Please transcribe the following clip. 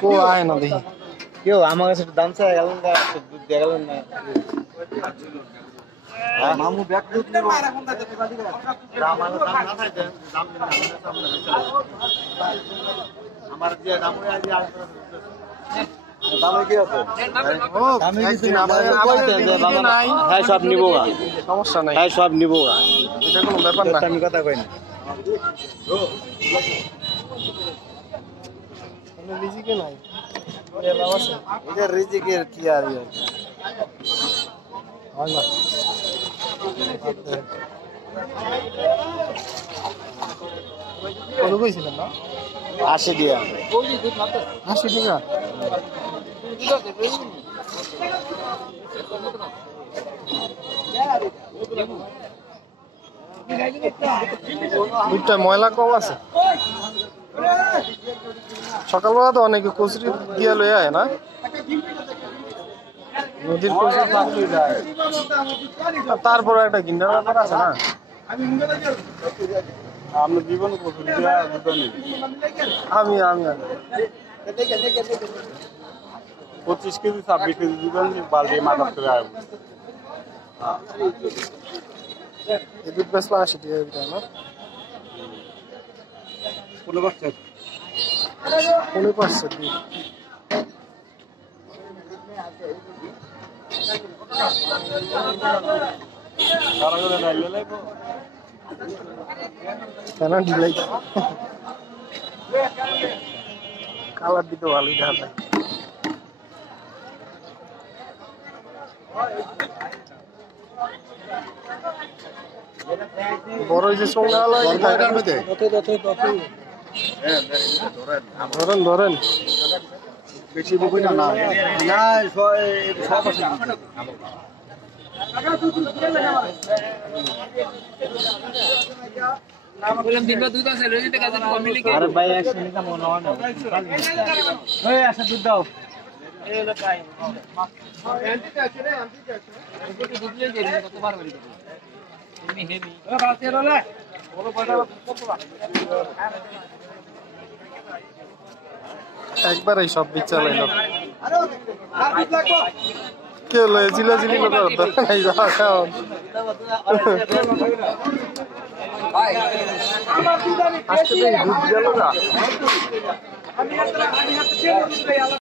কো আয় না দেখি কেউ আমার কাছে একটু দাম চাই গেলেন না, দুধ দিয়ে গেলেন না। মামু ব্যাগ দুধ নেব আমার যে দাম দামে কি আছে হ্যাঁ সব নিবো সমস্যা নাই হ্যাঁ সব নিবো এটা কোনো ব্যাপার না আমি কথা কই না রিজিকে নাই এটা রিজিকের কি আর হয় না কত কইছিলেন না 80 দিয়া 80 টাকা দুধটা ময়লা কম আছে সকালবেলা তো অনেকে কচুরি দিয়া লয়ে আয় না নদীর কচুরি থাকলেই যায় তারপরে একটা গিন্ডার ব্যাপার আছে না আমরা জীবন কচুরি দিয়া দুধ নেব আমি 25 কেজি 26 কেজি দুধ নিয়ে বালতি মাথা করে আসবো এই দুধ বেচলা 80 টাকা এটা না কোনো বাচ্চা কোনে পাচ্ছে দুধ সারা করে ডাইলে লাগবো কেন ঢিলাই কালার দিতে ভালোই দেখা যায় বড় যে ধরেন ধরেন বেশি বুকুই না না সব আছে বললাম দিনবা দুধ আছে রোজিতে কাছে কমিলি কে আরে ভাই একসাথে তো মনে হয় না ওই আসা দুধ দাও এই লোক আই আন্টি আছে রে আন্টি আছে দুধ লই যাই কতবার বলি তুমি হেমি ও বালতি রলে বড় পয়সা কত একবার এই সব বিচ চালাইলো কে লয়ে জিলা জিলি করতে এই যা খাও ভাই আজকে দুধ গেল না আমি হাতে